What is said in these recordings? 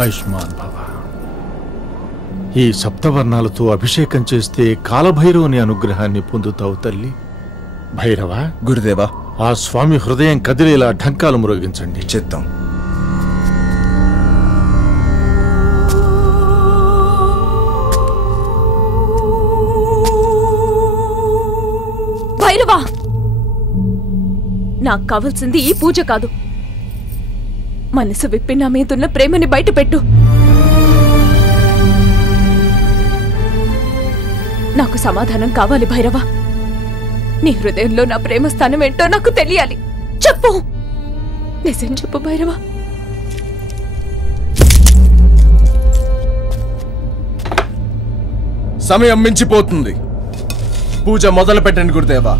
ఆయుష్మాన్ భవ. ఈ సప్తవర్ణాలతో అభిషేకం చేస్తే కాలభైరవుని అనుగ్రహాన్ని పొందుతావు తల్లి. భైరవ, గురుదేవా, ఆ స్వామి హృదయం కదిలేలా ఢంకాలు మ్రోగించండి. చిత్తం. భైరవా, నాకు కావాల్సింది ఈ పూజ కాదు. మనసు విప్పి నా మీదున్న ప్రేమని బయట పెట్టు. నాకు సమాధానం కావాలి భైరవా. నీ హృదయంలో నా ప్రేమ స్థానం ఏంటో నాకు తెలియాలి. చెప్పు, నిజం చెప్పు భైరవా. సమయం మించిపోతుంది. పూజ మొదలు పెట్టండి గురుదేవా.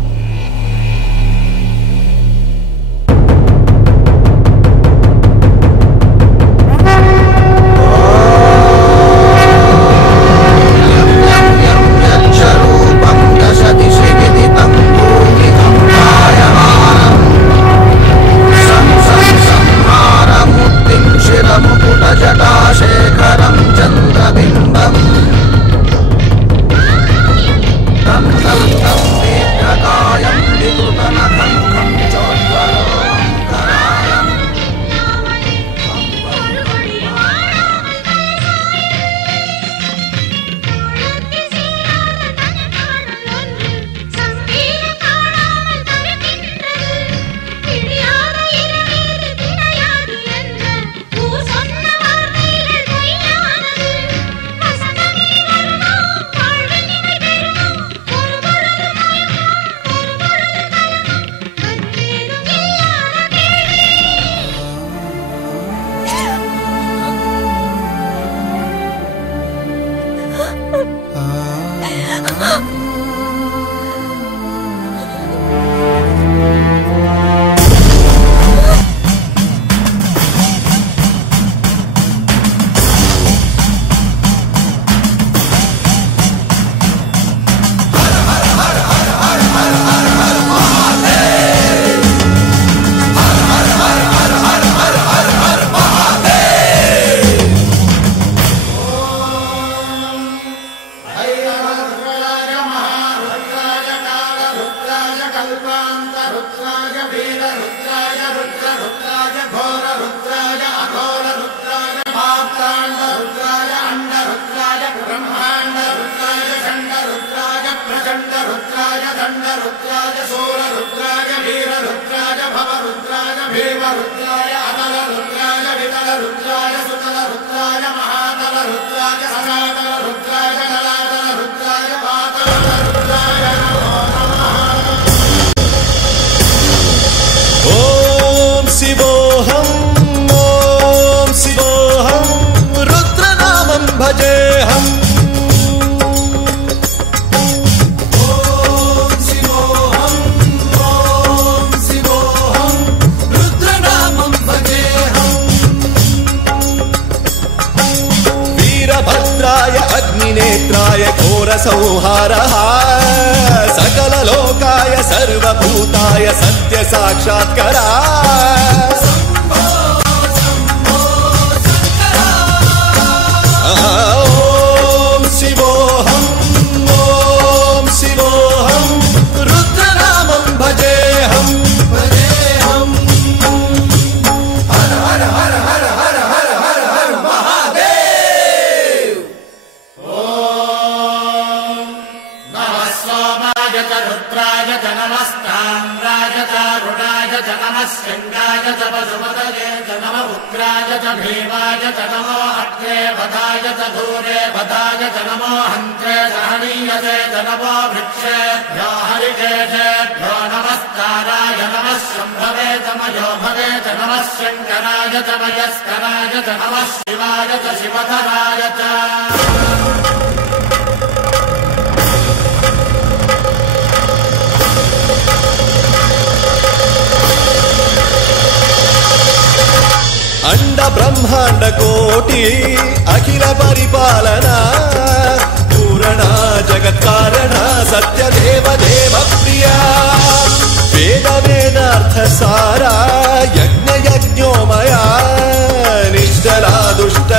संहारः सकललोकाय सर्वभूताय सत्य साक्षात्करा ओम शिवोऽहं रुद्रनामं भजेऽहं हर हर हर हर हर हर हर हर महादेव। रुद्राय च नमस्ताम्राय च रुणाय च नमः शृङ्गाय च पशुपतये च नमः उग्राय च भीमाय च नमो अग्रे वधाय च दूरे वधाय च नमो हन्त्रे सहनीयसे च नमो वृक्षेभ्यो हरिकेशेभ्यो नमस्काराय नमः शम्भवे च मयोभवे च नमः शङ्कराय च मयस्कराय च नमः शिवाय च शिवधराय च। अंड ब्रह्मांड कोटि अखिल परिपालना पूरणा जगत्कारणा सत्य देव देव प्रिया वेद वेदार्थ सारा यज्ञ यज्ञोमया निश्चला दुष्ट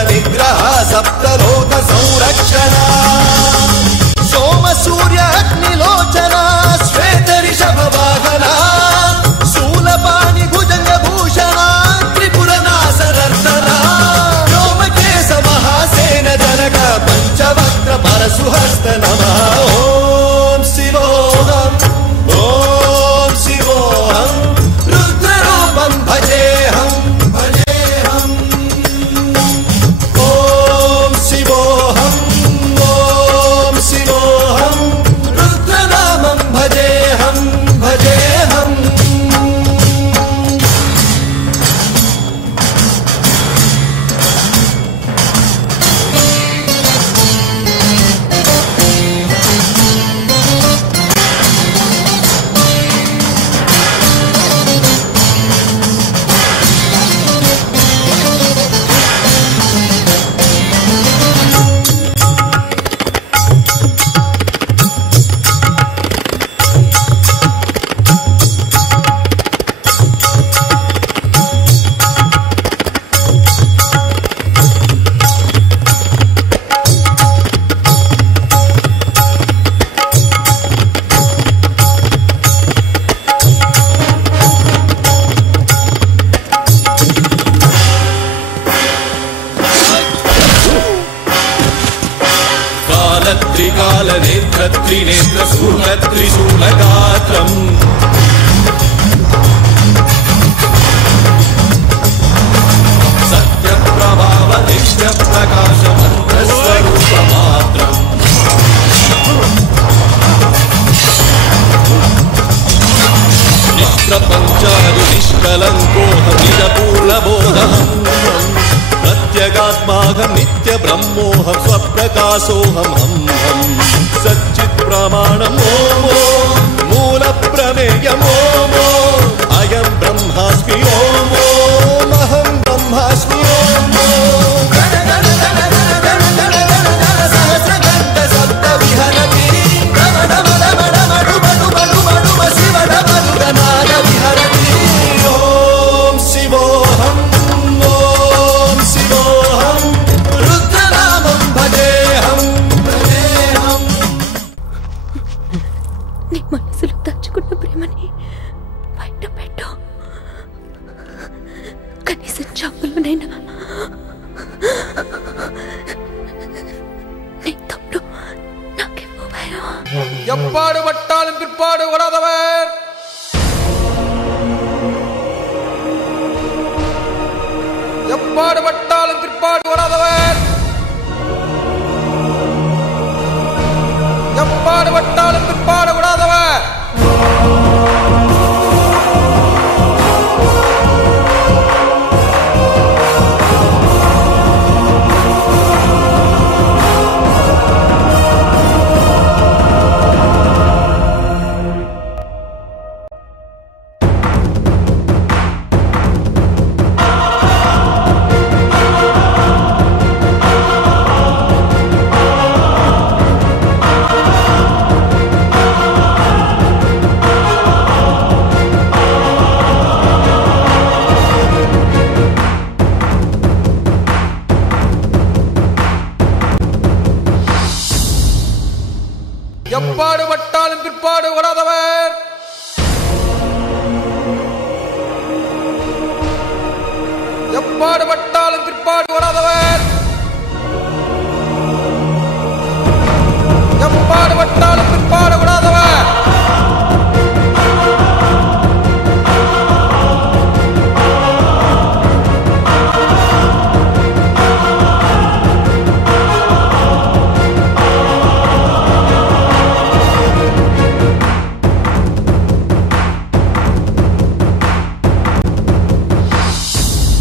त्रिनेत्र शूलत्रिशूलगात्रम् सत्यप्रभावदिष्ट प्रकाशमन्त्रस्वरूपमात्रम् निष्प्रपञ्चादि निष्कलङ्कोऽहं निजपूर्णबोधहम् प्रत्यगात्माहं नित्यब्रह्मोऽहं स्वप्रकाशोऽहं हं सच्चित्प्रमाणं ओमो मूलप्रमेयम् ओमो अयं ब्रह्मास्मि ओमो महं ब्रह्मास्मि ओमो మనసులో దాచుకున్న ప్రేమని బయట పెట్టు. కనీసం చాపలోనైనా నీ తమ్ముడు నాకివ్వు భైరవా. எப்பாடு பட்டாலும் பிற்பாடு ஓடாதவர், எப்பாடு பட்டாலும் பிற்பாடு ஓடாதவர், எப்பாடு பட்டாலும் பிற்பாடு ஓடாதவர். எப்பாடு பட்டாலும் பிற்பாடு ஓடாதவர், எப்பாடு பட்டாலும் பிற்பாடு ஓடாதவர்.